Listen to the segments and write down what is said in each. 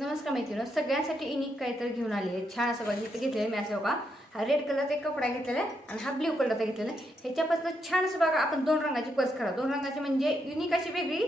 नमस्कार मैत्रिणी, सगळ्यांसाठी युनिक काहीतरी घेऊन आली आहे. छान असं बघा इथं घेतलेलं मी असं बघा. हा रेड कलरचा एक कपडा घेतलेला आहे आणि हा ब्ल्यू कलरचा घेतलेला आहे. ह्याच्यापासून छान असं बघा आपण दोन रंगाची पर्स करा. दोन रंगाची म्हणजे युनिक अशी वेगळी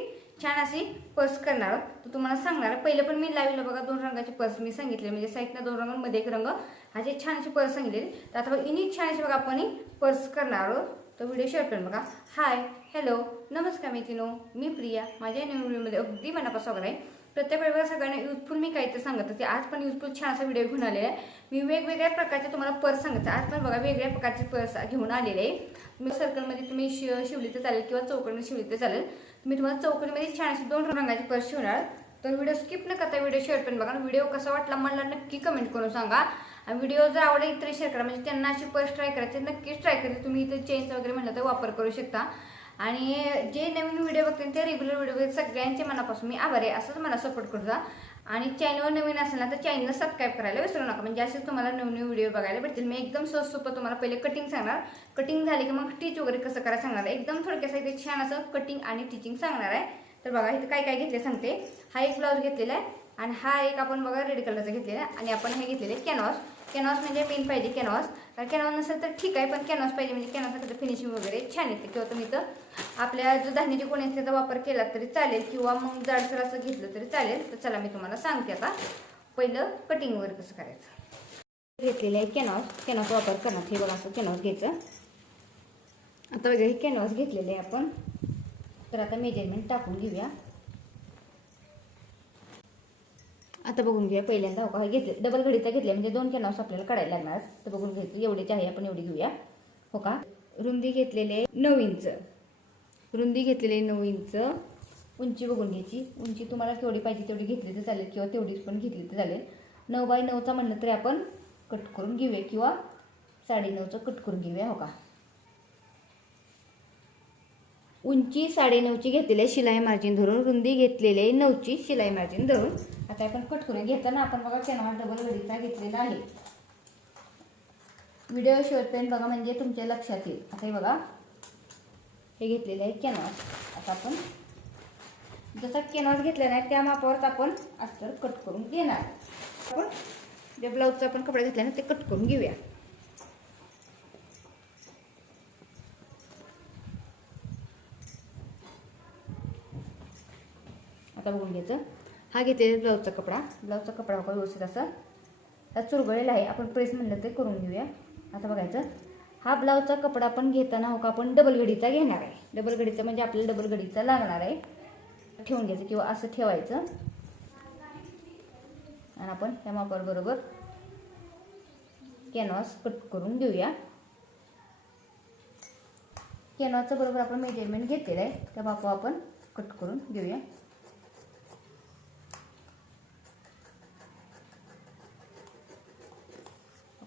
छान अशी पर्स करणार तर तुम्हाला सांगणार. पहिलं पण मी लावलं बघा दोन रंगाची पर्स मी सांगितले म्हणजे साईडला दोन रंगांमध्ये एक रंग अशी छान अशी पर्स सांगितली. तर आता युनिक छान अशी बघा आपण पर्स करणार आहोत. तो व्हिडिओ शेअर करून बघा. हाय हॅलो नमस्कार मैत्रिणो, मी प्रिया. माझ्या नवीन व्हिडिओमध्ये अगदी मनापासून स्वागत आहे. प्रत्येक वेळेला सगळ्यांना युजफुल मी काहीतरी सांगत होते. आज पण युजफुल छान असा व्हिडिओ घेऊन आलेला आहे. मी वेगवेगळ्या प्रकारचे तुम्हाला पर्स सांगते. आज पण बघा वेगवेगळ्या प्रकारचे पर्स घेऊन आलेले आहे. तुम्ही सर्कलमध्ये तुम्ही शिवली तर चालेल किंवा चौकडी शिवली तर चालेल. मी तुम्हाला चौकडीमध्ये छान अशी दोन रंगाची पर्स शिवणार. तर व्हिडिओ स्किप न करता व्हिडिओ शेअर पण बघा. व्हिडिओ कसा वाटला मला नक्की कमेंट करून सांगा. आणि व्हिडिओ जर आवडला इतर शेअर करा म्हणजे त्यांना अशी पर्स ट्राय करायची नक्कीच ट्राय करते. तुम्ही इथे चेन्स वगैरे म्हणलं तर वापर करू शकता. आणि जे नवीन व्हिडिओ बघते ते रेग्युलर व्हिडिओ बघते सगळ्यांचे मनापासून मी आभारी आहे. असंच मला सपोर्ट करता. आणि चॅनलवर नवीन असेल ना तर चॅनलला सबस्क्राईब करायला विसरू नका म्हणजे असेच तुम्हाला नवीन व्हिडिओ बघायला भेटतील. मी एकदम सोपं तुम्हाला पहिले कटिंग सांगणार. कटिंग झाली की मग टीच वगैरे कसं करायला सांगणार. एकदम थोडक्यात इथे छान असं कटिंग आणि टीचिंग सांगणार आहे. तर बघा इथे काय काय घेतले सांगते. हा एक ब्लाऊज घेतलेला आहे आणि हा एक आपण बघा रेड कलरचा घेतलेला आहे. आणि आपण हे घेतलेले कॅनव्हास. कॅनव्हास म्हणजे मेन पाहिजे कॅनव्हास. कारण कॅनव्हास नसेल तर ठीक आहे पण कॅनव्हास पाहिजे म्हणजे कॅनव्हासचं फिनिशिंग वगैरे छान येते. किंवा तुम्ही तर आपल्या जो धान्याची कोणी असते त्याचा वापर केला तरी चालेल किंवा मग जाडसर असं घेतलं तरी चालेल. तर चला मी तुम्हाला सांगते आता पहिलं कटिंग वगैरे कसं करायचं. घेतलेलं आहे कॅनव्हास. कॅनव्हास वापर करणार. हे बघा असं कॅनव्हास घ्यायचं. आता वगैरे कॅनव्हास घेतलेले आहे आपण. तर आता मेजरमेंट टाकून घेऊया. आता बघून घेऊया पहिल्यांदा हो का घेतले डबल घडीचा घेतले म्हणजे दोन कॅनव्हास आपल्याला काढायला लागणार. तर बघून घ्यायचं एवढीच आहे आपण एवढी घेऊया हो का. रुंदी घेतलेले 9 इंच. रुंदी घेतलेले 9 इंच. उंची बघून घ्यायची. उंची तुम्हाला केवढी पाहिजे तेवढी घेतली तर चालेल किंवा तेवढीच पण घेतली तर चालेल. 9 बाय 9चा म्हणलं तरी आपण कट करून घेऊया किंवा 9.5चं कट करून घेऊया हो का. उंची 9.5ची घेतलेली आहे शिलाई मार्जिन धरून. रुंदी घेतलेली 9ची शिलाई मार्जिन धरून. आता आपण कट करून घेताना आपण बघा कॅनव्हास डबल घडीचा घेतलेला आहे. व्हिडिओ शेवटपर्यंत बघा म्हणजे तुमच्या लक्षात येईल. आता हे बघा हे घेतलेले आहे कॅनव्हास. आता आपण जसा कॅनव्हास घेतलेला आहे त्या मापावरच आपण अस्तर कट करून घेणार. आपण जे ब्लाऊजचा आपण कपडा घेतला ना ते कट करून घेऊया. आता बघून घ्यायचं. हा घेतलेला ब्लाऊजचा कपडा. ब्लाऊजचा कपडा बघा व्यवस्थित असा हा चुरगळलेला आहे. आपण प्रेस म्हणलं ते करून घेऊया. आता बघायचं हा ब्लाऊजचा कपडा आपण घेताना हो का आपण डबल घडीचा घेणार आहे. डबल घडीचा म्हणजे आपल्याला डबल घडीचा लागणार आहे. ठेवून घ्यायचं किंवा असं ठेवायचं आणि आपण त्या मापावर बरोबर कॅनव्हास कट करून घेऊया. कॅनव्हासचं बरोबर आपण मेजरमेंट घेतलेलं आहे त्या मापावर आपण कट करून घेऊया.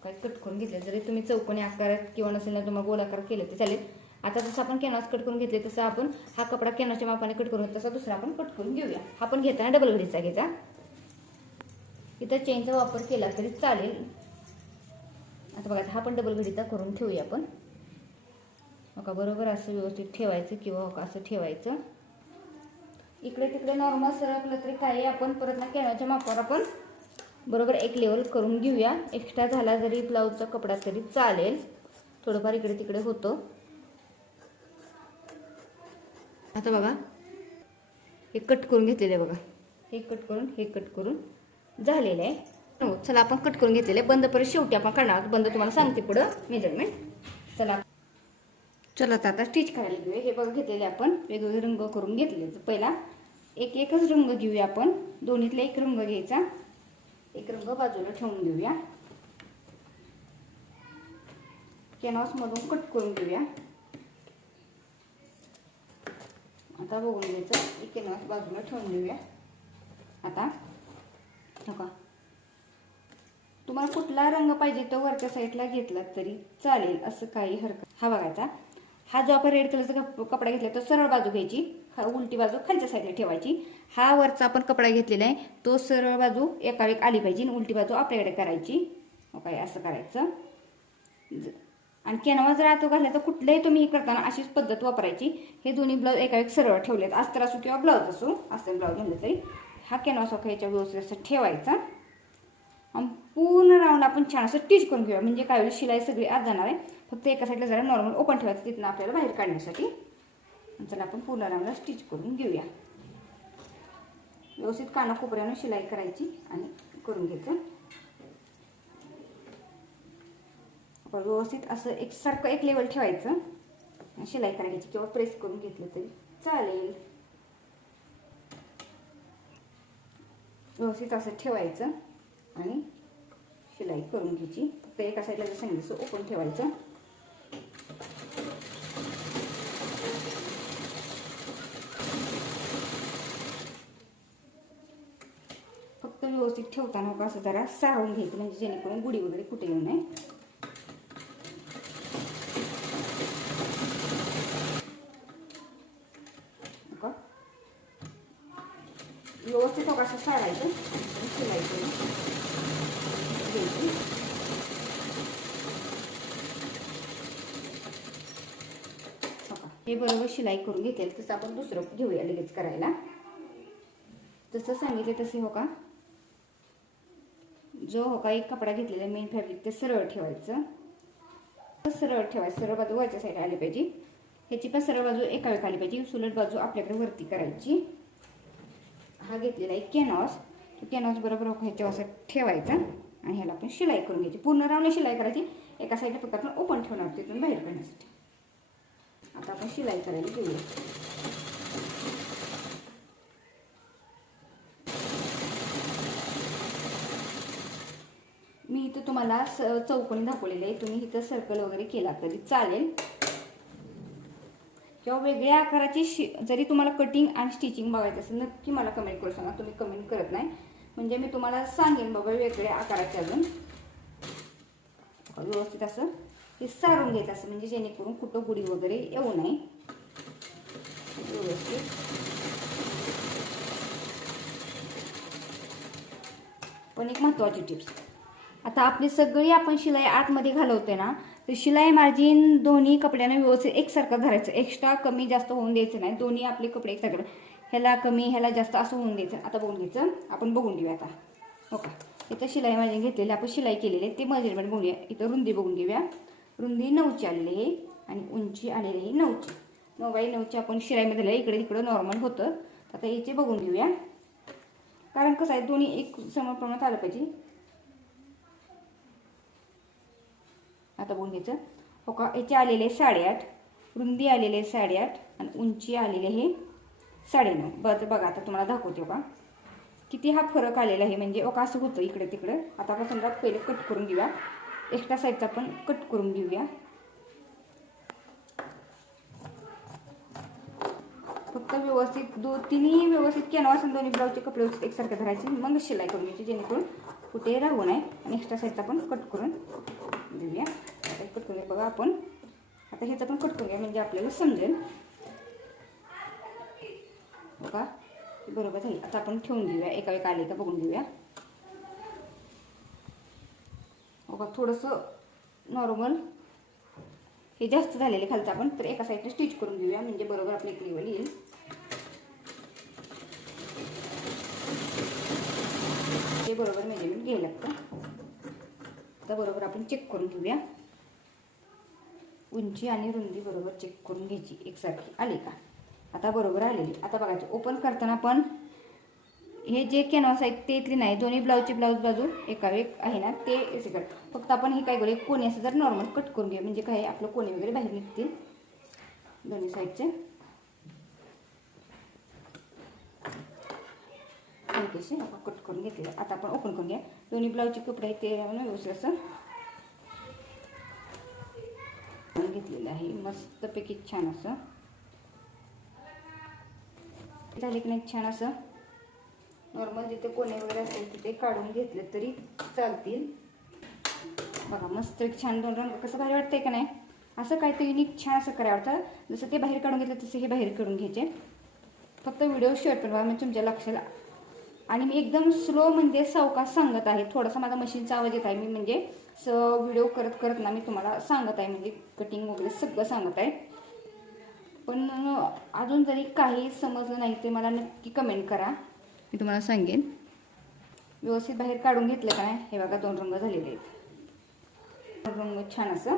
काय कट करून घेतले जरी तुम्ही चौकोनी आकारात किंवा नसेल ना तुम्हाला गोल आकार केले तर चालेल. आता जसं आपण कॅनव्हास कट करून घेतले तसं आपण हा कपडा कॅनव्हासच्या मापाने कट करून तसा दुसरा आपण कट करून घेऊया. हा पण घेताना डबल घडीचा घ्यायचा. इथं चेनचा वापर केला तरी चालेल. आता बघा हा पण डबल घडीचा करून ठेवूया आपण हो का. बरोबर असं व्यवस्थित ठेवायचं किंवा हो का असं ठेवायचं. इकडे तिकडे नॉर्मल सरकलं तरी काही आपण परत ना कॅनव्हासच्या मापावर आपण बरोबर एक लेवल करून घेऊया. एक्स्ट्रा झाला जरी ब्लाऊजचा कपडा तरी चालेल. थोडंफार इकडे तिकडे होतं. आता बघा हे कट करून घेतलेलं आहे बघा. हे कट करून झालेलं आहे. हो चला आपण कट करून घेतलेलं आहे. बंद परत शेवटी आपण करणार. बंद तुम्हाला सांगते पुढं मेजरमेंट. चला आता स्टिच करायला घेऊया. हे बघा घेतलेले आपण वेगवेगळे रंग करून घेतले. पहिला एकच रंग घेऊया आपण. दोन्हीतला एक रंग घ्यायचा. एक रंग बाजूला ठेवून घेऊया. कॅनव्हास मधून कट करून घेऊया. आता बघून घ्यायचं. एक कॅनव्हास बाजूला ठेवून घेऊया. आता नका तुम्हाला कुठला रंग पाहिजे तो वरच्या साईडला घेतला तरी चालेल असं काही हरकत. हा बघायचा. हा जो आपण रेड कलरचा कपडा घेतला तो सरळ बाजू घ्यायची. उलटी बाजू खालच्या साईडला ठेवायची. हा वरचा आपण कपडा घेतलेला आहे तो सरळ बाजू एकावेळी आली पाहिजे आणि उलटी बाजू आपल्याकडे करायची. ओके असं करायचं. आणि कॅनव्हास जर आतो घातला तर कुठलंही तुम्ही करताना अशीच पद्धत वापरायची. हे दोन्ही ब्लाऊज एकावेळी सरळ ठेवलेत. अस्तर असो किंवा ब्लाऊज असो. अस्तर ब्लाऊज म्हणलं तरी हा कॅनव्हास ह्याच्या व्यवस्थित असं ठेवायचा आणि पूर्ण राऊंड आपण छान असं टिच करून घेऊया. म्हणजे काय होईल, शिलाई सगळी आत जाणार आहे. फक्त एका साईडला जरा नॉर्मल ओपन ठेवायचं तिथून आपल्याला बाहेर काढण्यासाठी. चला आपण पूर्ण राऊंडला स्टिच करून घेऊया. व्यवस्थित कानाकोपऱ्यानं शिलाई करायची आणि करून घ्यायचं. व्यवस्थित असं एकसारखं एक लेवल ठेवायचं, शिलाई करायची किंवा प्रेस करून घेतलं तरी चालेल. व्यवस्थित असं ठेवायचं आणि शिलाई करून घ्यायची. फक्त एका साईडला जसं सांगितलं तसं ओपन ठेवायचं. फक्त व्यवस्थित ठेवताना का असं जरा सारून घ्यायचं, म्हणजे जेणेकरून गुढी वगैरे कुठे येऊ नये. व्यवस्थित असं सारायचं, शिलाई करून घ्यायची. हे बरोबर शिलाई करून घेतली. तसं आपण दुसरं घेऊया लगेच करायला. जसं सांगितलं तसे हो का, जो हो का एक कपडा घेतलेला मेन फॅब्रिक ते सरळ ठेवायचं. सरळ ठेवायचं, सरळ बाजू वरच्या साईड आली पाहिजे. ह्याची पण सरळ बाजू एका वेळ आली पाहिजे. सुलट बाजू आपल्याकडे वरती करायची. हा घेतलेला आहे कॅनव्हास. तो कॅनव्हास बरोबर ह्याच्या असं ठेवायचा आणि ह्याला आपण शिलाई करून घ्यायची. पूर्ण राऊंड शिलाई करायची. एका साईडला फक्त आपण ओपन ठेवणार तिथून बाहेर काढण्यासाठी. आता आपण शिलाई करायला घेऊया. मी इथं तुम्हाला चौकोनी दाखवलेले आहे. तुम्ही इथं सर्कल वगैरे केला तरी चालेल, किंवा वेगळ्या आकाराची जरी तुम्हाला कटिंग आणि स्टिचिंग बघायचं असेल नक्की मला कमेंट करू सांगा. तुम्ही कमेंट करत नाही म्हणजे मी तुम्हाला सांगेन बाबा वेगळ्या आकाराचे अजून. व्यवस्थित असं हे सारून घ्यायचं असं, म्हणजे जेणेकरून कुठं गुढी वगैरे येऊ नये. व्यवस्थित पण एक महत्त्वाची टिप्स, आता आपली सगळी आपण शिलाई आतमध्ये घालवते ना, तर शिलाई मार्जिन दोन्ही कपड्यांना व्यवस्थित एकसारखं धरायचं. एक्स्ट्रा कमी जास्त होऊन द्यायचं नाही. दोन्ही आपले कपडे एकसारखं, ह्याला कमी ह्याला जास्त असं होऊन द्यायचं. आता बघून घ्यायचं, आपण बघून घेऊया आता. हो का, इथं शिलाई मार्जिन घेतलेली आपण शिलाई केलेली आहे ते मेजरमेंट बघूया. इथं रुंदी बघून घेऊया. रुंदी 9ची आलेली आहे आणि उंची आलेली आहे 9ची. 9x9ची आपण शिलाईमध्ये इकडे तिकडं नॉर्मल होतं. आता याचे बघून घेऊया, कारण कसं आहे दोन्ही एक समान प्रमाणात आलं पाहिजे. आता बघून घ्यायचं. हो का, याचे आलेले 8.5, रुंदी आलेले 8.5 आणि उंची आलेली आहे 9.5. बघा आता तुम्हाला दाखवते का किती हा फरक आलेला आहे. म्हणजे ओका असं होतं इकडे तिकडं. आता आपण समजा पहिले कट करून घेऊया. एक्स्ट्रा साईडचा पण कट करून घेऊया. फक्त व्यवस्थित तिन्ही व्यवस्थित कॅनव्हास आणि दोन्ही ब्लाऊजचे कपडे एकसारखे धरायचे, मग शिलाई करून घ्यायची जेणेकरून कुठे राहू नये. आणि एक्स्ट्रा साईडचा पण कट करून घेऊया. आता कट करून बघा आपण. आता ह्याचा पण कट करूया म्हणजे आपल्याला समजेल. बघा बरोबर झाली. आता आपण ठेवून घेऊया. एका वेळ आले का बघून घेऊया. बघा थोडंसं नॉर्मल हे जास्त झालेले खालचं आपण, तर एका साईडने स्टिच करून घेऊया म्हणजे बरोबर आपल्या क्लिअर येईल. ते बरोबर मेजरमेंट घ्यायला लागतं. आता बरोबर आपण चेक करून घेऊया. उंची आणि रुंदी बरोबर चेक करून घ्यायची एकसारखी आली का. आता बरोबर आलेली. आता बघायचं ओपन करताना पण हे जे कॅनव्हास आहेत ते इथले नाही, दोन्ही ब्लाऊजची ब्लाऊज बाजू एका एक आहे ना ते एसीकडे. फक्त आपण हे काय करूया, कोणी असं जर नॉर्मल कट करून घेऊया म्हणजे काय आपलं कोणी वगैरे बाहेर निघतील दोन्ही साईडचे. ओके आपण कट करून घेतले. आता आपण ओपन करून घ्या. दोन्ही ब्लाऊजचे कपडे आहेत ते व्यवस्थित असं घेतलेलं आहे मस्तपैकी छान असं झाले की नाही. छान असं नॉर्मल जिथे कोणे वगैरे असेल तिथे काढून घेतले तरी चालतील. बघा मस्त छान दोन रंग कसं भारी वाटतंय का नाही. असं काहीतरी युनिक छान असं करायला वाटतं. जसं ते बाहेर काढून घेतलं तसं हे बाहेर काढून घ्यायचे. फक्त व्हिडिओ शेअर करा म्हणजे तुमच्या लक्षाला. आणि मी एकदम स्लो म्हणजे सावकाश सांगत आहे. थोडासा माझा मशीनचा आवाज येत आहे. मी म्हणजे व्हिडिओ करत करत ना मी तुम्हाला सांगत आहे म्हणजे कटिंग वगैरे सगळं सांगत आहे. पण अजून जरी काही समजलं नाही ते मला नक्की कमेंट करा. मी तुम्हाला सांगेन. व्यवस्थित बाहेर काढून घेतलं का नाही, हे बघा 2 रंग झालेले आहेत. रंग छान असं.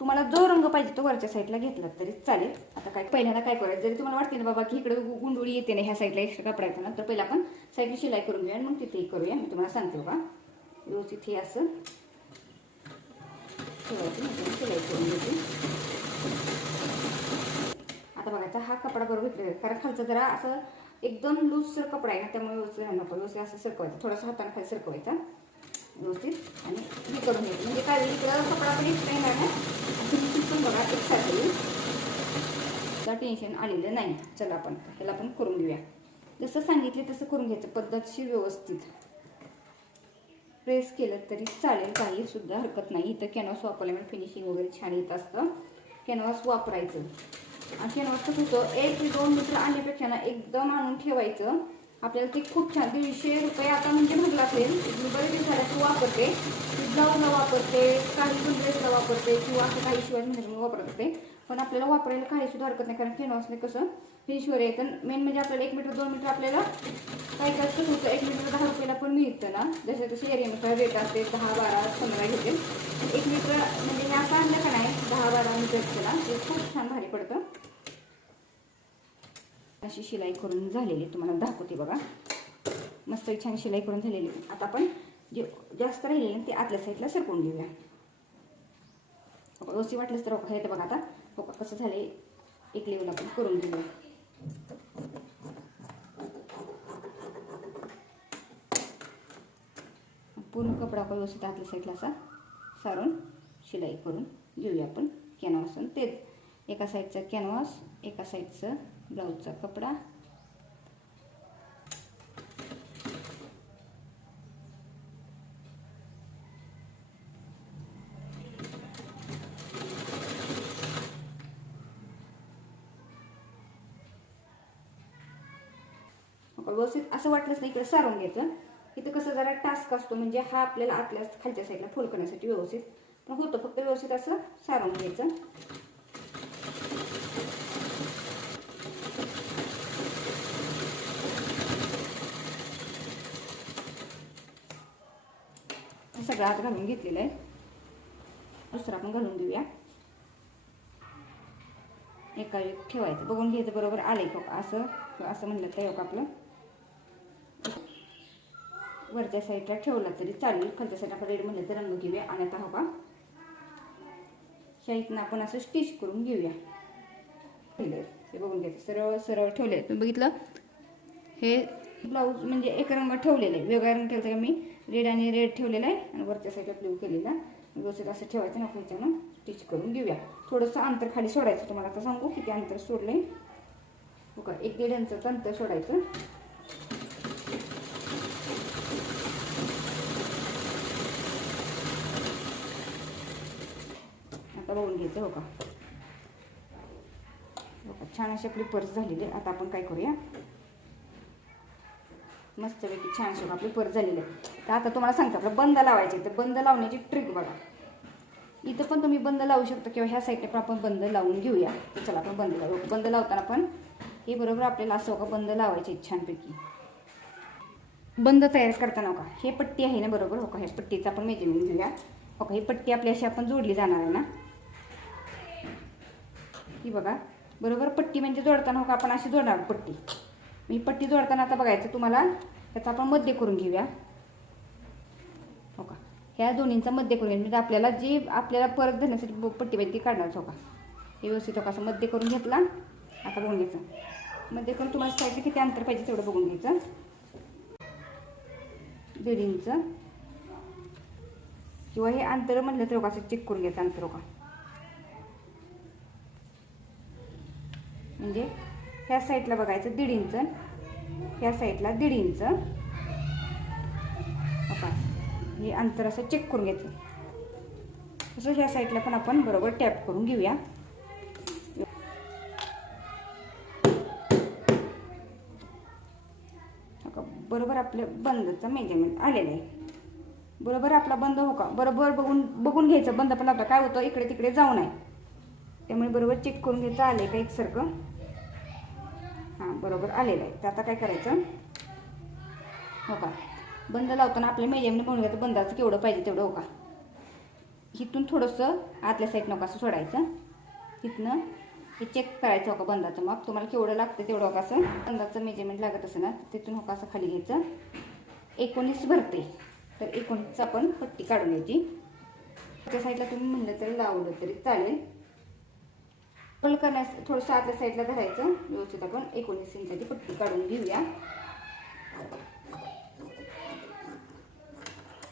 तुम्हाला जो रंग पाहिजे तो वरच्या साईडला घेतला तरी चालेल. आता काय पहिल्यांदा काय करायचं, जरी तुम्हाला वाटते ना बाबा की इकडे गुंडोळी येते ना ह्या साईडला एक्स्ट्रा कपडा येतो ना, तर पहिला आपण साईडला शिलाई करून घेऊया आणि मग तिथेही करूया. मी तुम्हाला सांगते बघा. व्यवस्थित हे असं ठेवायचं, शिलाई करून घ्यायची. आता बघायचा हा कपडा बरोबर घेतलेला, कारण खालचा जरा असं एकदम लूजसर कपडा आहे ना, त्यामुळे व्यवस्थित राहणार. व्यवस्थित असं सरकवायचं, थोडासा हाताने खाली सरकवायचा व्यवस्थित आणि हे करून घ्यायचं. म्हणजे काय इकडं कपडा पण एक्स्ट्रा येणार नाही, फिनिशिंग पण बघा एकसारखं येईल. तर टेन्शन आलेलं नाही. चला आपण ह्याला आपण करून घेऊया. जसं सांगितले तसं करून घ्यायचं, पद्धतशीर व्यवस्थित. प्रेस केलं तरी चालेल, काही सुद्धा हरकत नाही. इथं कॅनव्हास वापरल्यामुळे फिनिशिंग वगैरे छान येत असतं. कॅनव्हास वापरायचं. आणि कॅनव्हास कसं होतं, 1 ते 2 मीटर आणण्यापेक्षा ना एकदम आणून ठेवायचं. आपल्याला ते खूप छान. 150 रुपये आता म्हणजे म्हटलं असेल. मी बरेच दिवसाला वापरते, ब्लाऊजला वापरते, काही पण ड्रेसला वापरते, किंवा असं काही शिवाय म्हणजे मी वापरत असते. पण आपल्याला वापरायला काही सुद्धा हरकत नाही, कारण कॅनव्हासने कसं फिनिशवर येतं. मेन म्हणजे आपल्याला 1 मीटर 2 मीटर आपल्याला काही काय कसं होतं, 1 मीटर 10 रुपयाला पण मिळतं ना. जसं तसं एरियानुसार रेट असते. 10, 12, 15 घेते. 1 मीटर म्हणजे मी असं आणलं का नाही 10-12 मीटरचं ना, ते खूप छान भारी पडतं. अशी शिलाई करून झालेली तुम्हाला दाखवते बघा. मस्त छान शिलाई करून झालेली. आता आपण जे जास्त राहिलेले ते आतल्या साईडला सरकवून घेऊया. व्यवस्थित वाटलंच तर हे तर बघा. आता हो का कसं झाले, एक लेवल आपण करून घेऊया. पूर्ण कपडा आपण व्यवस्थित आतल्या साईडला असा सारून शिलाई करून घेऊया आपण. कॅनव्हास तेच एका साईडचा कॅनव्हास, एका साईडचं ब्लाऊजचा कपडा. व्यवस्थित असं वाटलंच नाही इकडे सारून घ्यायचं. इथं कसं जरा टास्क असतो, म्हणजे हा आपल्याला आतल्या खालच्या साईडला फोल्ड करण्यासाठी व्यवस्थित पण होतं. फक्त व्यवस्थित असं सारून घ्यायचं. सगळं आत घालून घेतलेलं आहे. दुसरा आपण घालून देऊया. एका वेळी ठेवायचं, बघून घ्यायचं बरोबर आले का. असं असं म्हणलं तर आपलं वरच्या साईडला ठेवला तरी चालेल. खालच्या साईडला आपण रेड म्हणलं तर रंग घेऊया. आणि आता हो का शाईतनं आपण असं स्टिच करून घेऊया. हे बघून घ्यायचं, सरळ सरळ ठेवले. तुम्ही बघितलं हे ब्लाऊज म्हणजे एक रंग ठेवलेलं आहे, वेगळा रंग ठेवला का मी रेड आणि रेड ठेवलेला आहे आणि वरच्या साईडला ब्लू केलेला. व्यवस्थित असं ठेवायचं ना, ह्याच्यानं स्टिच करून घेऊया. थोडंसं अंतर खाली सोडायचं. तुम्हाला आता सांगू किती अंतर सोडलंय हो का. 1-1.5 इंचाचं अंतर सोडायचं. आता बघून घ्यायचं हो का. छान अशी आपली पर्स झालेली आहे. आता आपण काय करूया, मस्तपैकी छान अशी आपली पर्स झालेली आहे. तर आता तुम्हाला सांगते आपलं बंद लावायचे. तर बंद लावण्याची ट्रिक बघा. इथं पण तुम्ही बंद लावू शकता किंवा ह्या साईडला पण आपण बंद लावून घेऊया. तर चला आपण बंद लावू. बंद लावताना पण हे बरोबर आपल्याला असं का बंद लावायचे छानपैकी. बंद तयार करताना का हे पट्टी आहे ना बरोबर हो का, हे पट्टीचं आपण मेजरमेंट घेऊया हो का. ही पट्टी आपली अशी आपण जोडली जाणार आहे ना, ही बघा बरोबर. पट्टी म्हणजे जोडताना हो का आपण अशी जोडणार पट्टी. मी पट्टी जोडताना आता बघायचं तुम्हाला, त्याचा आपण मध्य करून घेऊया हो का. ह्या दोन्हींचा मध्य करून घ्या, म्हणजे आपल्याला जी आपल्याला परत धरण्यासाठी पट्टी पाहिजे ती काढणार हो का. हे व्यवस्थित हो का असं मध्य करून घेतला. आता बघून घ्यायचं मध्य करून तुम्हाला साईडला किती अंतर पाहिजे तेवढं बघून घ्यायचं. 1.5 इंच किंवा हे अंतर म्हटलं तर हो असं चेक करून घ्यायचं अंतर हो का. म्हणजे ह्या साईडला बघायचं 1.5 इंच, ह्या साईडला 1.5 इंच बघा. हे अंतर असं चेक करून घ्यायचं. तसं ह्या साईडला पण आपण बरोबर टॅप करून घेऊया. बरोबर आपलं बंदचं मेजरमेंट आलेलं आहे. बरोबर आपला बंद हो का बरोबर बघून घ्यायचं. बंद पण आपला काय होतं इकडे तिकडे जाऊ नये, त्यामुळे बरोबर चेक करून घ्यायचं आलं का एकसारखं. हां बरोबर आलेलं आहे. तर आता काय करायचं, हो का. बंद लावताना आपल्या मेजरमेंट म्हणून घ्यायचं बंदाचं केवढं पाहिजे तेवढं. हो का. इथून थोडंसं आतल्या साईड नका असं सोडायचं. इथनं हे चेक करायचं. हो का बंदाचं माप तुम्हाला केवढं लागतं तेवढं. हो का असं बंदाचं मेजरमेंट लागत असेल ना तिथून हो का असं खाली घ्यायचं. 19 भरते तर 19 आपण पट्टी काढून घ्यायची. त्या साईडला तुम्ही म्हणलं तरी लावलं तरी चालेल. फोल्ड करण्यास थोडंसं आतल्या साईडला धरायचं व्यवस्थित. आपण 19 इंचाची पट्टी काढून घेऊया.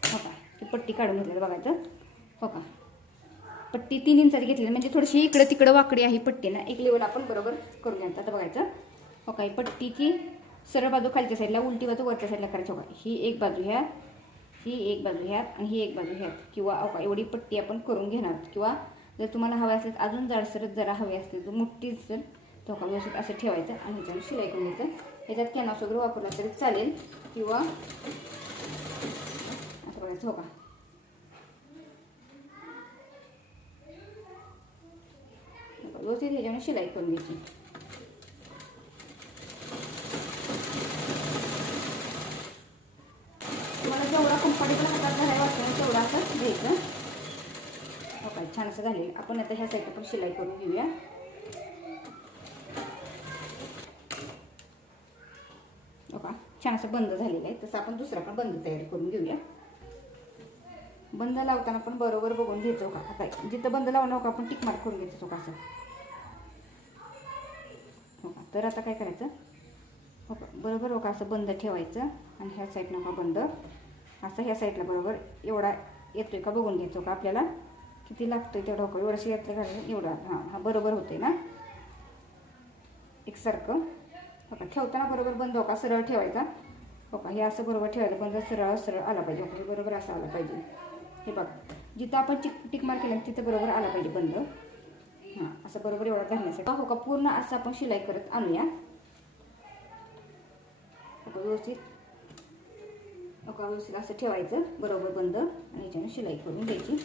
हो का ती पट्टी काढून घेतलेलं बघायचं. हो का पट्टी 3 इंचाची घेतलेली म्हणजे थोडीशी इकडं तिकडं वाकडी आहे पट्टी ना. एक लेवल आपण बरोबर करून घ्यायचं. आता बघायचं. हो का पट्टीची सरळ बाजू खालच्या साईडला उलटी बाजू वरच्या साईडला करायची. हो का ही एक बाजू ह्यात, ही एक बाजू ह्यात आणि ही एक बाजू ह्यात. किंवा हो का एवढी पट्टी आपण करून घेणार. किंवा जर तुम्हाला हवे असेल अजून जाडसरच जरा हवे असतील तर मोठीच जर तो का व्यवस्थित असं ठेवायचं आणि ह्याच्यावर शिलाई करून घ्यायचं. ह्याच्यात कॅनव्हास वगैरे वापरला तरी चालेल किंवा असं बघायचं. हो का व्यवस्थित ह्याच्यावर शिलाई करून घ्यायची. तुम्हाला जेवढा कम्फर्टेबल हातात धरायला वाटतं तेवढा असं घ्यायचं. हो काय छान असं झालेलं. आपण आता ह्या साईडला पण शिलाई करून घेऊया. हो का छान असं बंद झालेलं आहे. तसं आपण दुसरा पण बंद तयारी करून घेऊया. बंद लावताना पण बरोबर बघून घ्यायचं. का आता जिथं बंद लावणं का आपण टिक मार्क करून घ्यायचं. का असं. हो का तर आता काय करायचं. हो का बरोबर हो का असं बंद ठेवायचं आणि ह्या साईडनं का बंद असं ह्या साईडला बरोबर एवढा येतोय का बघून घ्यायचं. का आपल्याला किती लागतोय तेवढं. हो का एवढं यातलं घालायचं एवढा. हां बरोबर होते ना एकसारखं. हो का ठेवताना बरोबर बंद हो का सरळ ठेवायचा. हो का हे असं बरोबर ठेवायचं. बंद सरळ सरळ आला पाहिजे. हो का बरोबर असं आलं पाहिजे. हे बघा जिथं आपण टिक मार्क केलं तिथं बरोबर आला पाहिजे बंद. हां असं बरोबर एवढा घालण्यासाठी. हो का पूर्ण असं आपण शिलाई करत आणूया. व्यवस्थित हो का व्यवस्थित असं ठेवायचं बरोबर बंद आणि ह्याच्याने शिलाई करून घ्यायची.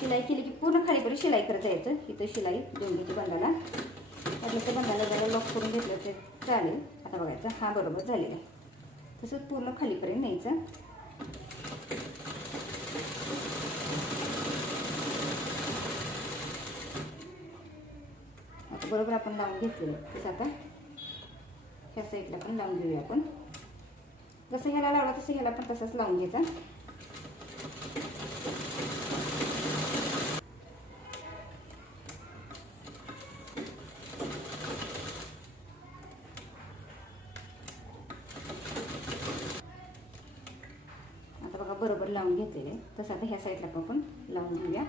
शिलाई केली की पूर्ण खालीपर्यंत शिलाई करत जायचं. इथं शिलाई दोन्हीची बंदाला म्हटलं तर बंदाला जरा लॉक करून घेतलं तर चालेल. आता बघायचं हा बरोबर झालेला आहे. तसंच पूर्ण खालीपर्यंत न्यायचं. आता बरोबर आपण लावून घेतलेलं. तसं आता ह्या साईडला पण लावून घेऊया आपण. जसं ह्याला लावला तसं ह्याला पण तसंच लावून घ्यायचा. आता बघा बरोबर लावून घेतलेले. तसं आता ह्या साईडला पण लावून घेऊया.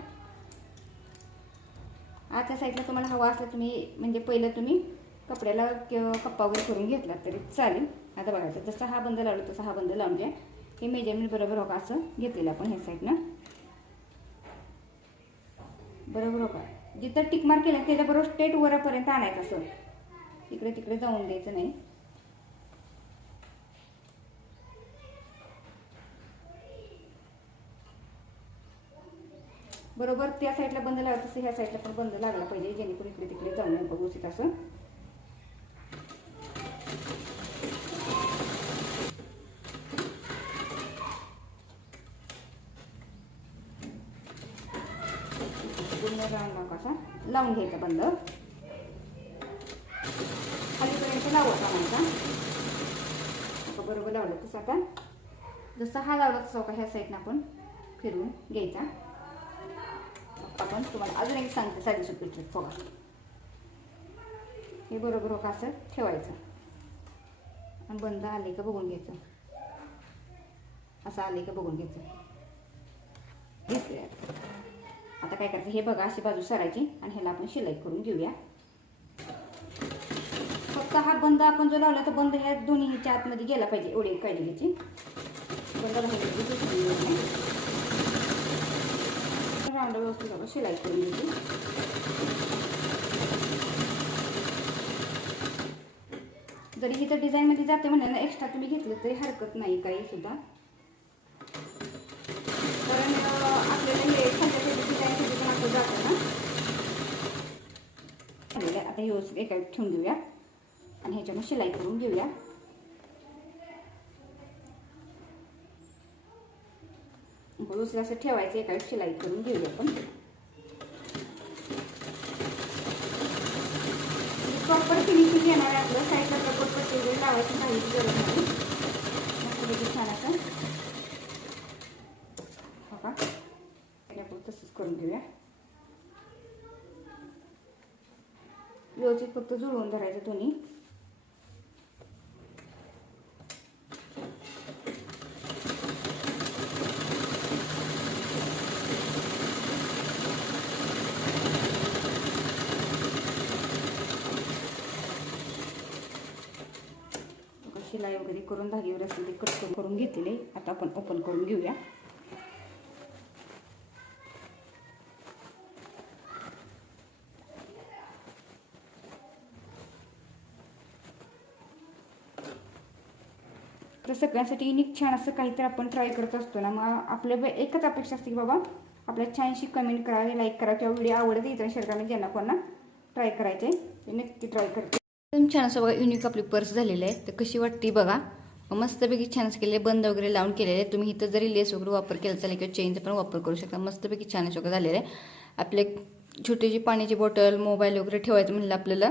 आजच्या साईडला तुम्हाला हवा असला तुम्ही म्हणजे पहिलं तुम्ही कपड्याला कप्पा वगैरे करून घेतला तरी चालेल. आता बघायचं जसं हा बंद लावला तसा हा बंद लावून घ्या. हे मेजरमेंट बरोबर हो का असं घेतलेलं आपण ह्या साईडनं बरोबर हो का. जिथं टिक मार्क केलं त्याच्याबरोबर स्ट्रेट वरपर्यंत आणायचं. असं इकडे तिकडे जाऊन द्यायचं नाही. बरोबर त्या साईडला बंद लावलं तसं ह्या साईडला पण बंद लागला पाहिजे जेणेकरून इकडे तिकडे जाऊन नये व्यवस्थित असं. कसा लावून घ्यायचा बंद खालीपर्यंत लावत आणायचा. आता बरोबर लावलं तसं आता जसं हा लावला तसं का ह्या साईडनं आपण फिरून घ्यायचा. आपण तुम्हाला अजून एक सांगते साधी सोपी ट्रिक. बघा हे बरोबर हो का असं ठेवायचं आणि बंद आले का बघून घ्यायचं. असं आले का बघून घ्यायचं. घेतलं. आता काय करायचं हे बघा अशी बाजू सरायची आणि ह्याला आपण शिलाई करून घेऊया. फक्त हा बंद आपण जो लावला तर बंद ह्या दोन्ही ह्याच्या आतमध्ये गेला पाहिजे एवढी काळजी घ्यायची. बंद राऊंड व्यवस्थित आपण शिलाई करून घ्यायची. जरी इथं डिझाईनमध्ये जाते म्हणलं ना एक्स्ट्रा तुम्ही घेतलं तरी हरकत नाही काही सुद्धा. कारण आपल्याला हे खालच्या डिझाईनसाठी पण असं जातं ना. आता व्यवस्थित एका ठेवून देऊया. आणि ह्याच्यामध्ये शिलाई करून घेऊया. दुसरं असं ठेवायचं, एका शिलाई करून घेऊया आपण. प्रॉपर फिनिशिंग येणार आहे आपलं. साईडला कपडपट्टी वगैरे लावायची काहीच गरज नाही. मस्त छान असं बघा, आपण तसंच करून घेऊया. व्यवस्थित फक्त जुळवून धरायचं दोन्ही. शिलाई वगैरे करून धागेवर असं ते कट करून घेतलेले. आता आपण ओपन करून घेऊया. तर सगळ्यांसाठी युनिक छान असं काहीतरी आपण ट्राय करत असतो ना, मग आपल्या एकच अपेक्षा असते की बाबा आपल्या छानशी कमेंट करावी, लाईक करा किंवा व्हिडिओ आवडते इतर शेअर करा. ज्यांना कोणा ट्राय करायचे ते नक्की ट्राय करते. छान असं बघा युनिक आपली पर्स झालेली आहे. तर कशी वाटते बघा, मस्तपैकी छान केले, बंद वगैरे लावून केलेले. तुम्ही इथं जरी लेस वगैरे वापर केला चालेल किंवा चेनचा पण वापर करू शकता. मस्तपैकी छान असं झालेलं आहे. आपले छोटीशी पाण्याची बॉटल, मोबाईल वगैरे ठेवायचं म्हणलं आपल्याला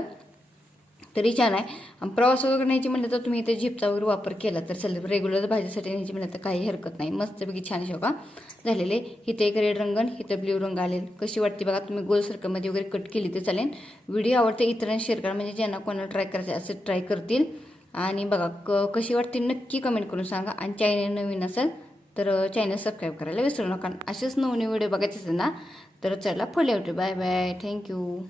तरी छान आहे. प्रवास वगैरे न्यायची म्हणलं तर तुम्ही इथे झिपचा वगैरे वापर केला तर चालेल. रेग्युलर भाजीसाठी न्यायची म्हणलं तर काही हरकत नाही. मस्तपैकी छान अशी बघा झालेले. इथे एक रेड रंग, इथं ब्ल्यू रंग आलेले. कशी वाटते बघा. तुम्ही गोल सर्कलमध्ये वगैरे कट केली तर चालेल. व्हिडिओ आवडते इतरांना शेअर करा, म्हणजे ज्यांना कोणाला ट्राय करायचं असं ट्राय करतील. आणि बघा कशी वाटते नक्की कमेंट करून सांगा. आणि चॅनल नवीन असेल तर चॅनल सबस्क्राईब करायला विसरू नका. असेच नवीन व्हिडिओ बघायचे असेल ना तर चला पुढे भेटू. Bye bye. थँक्यू.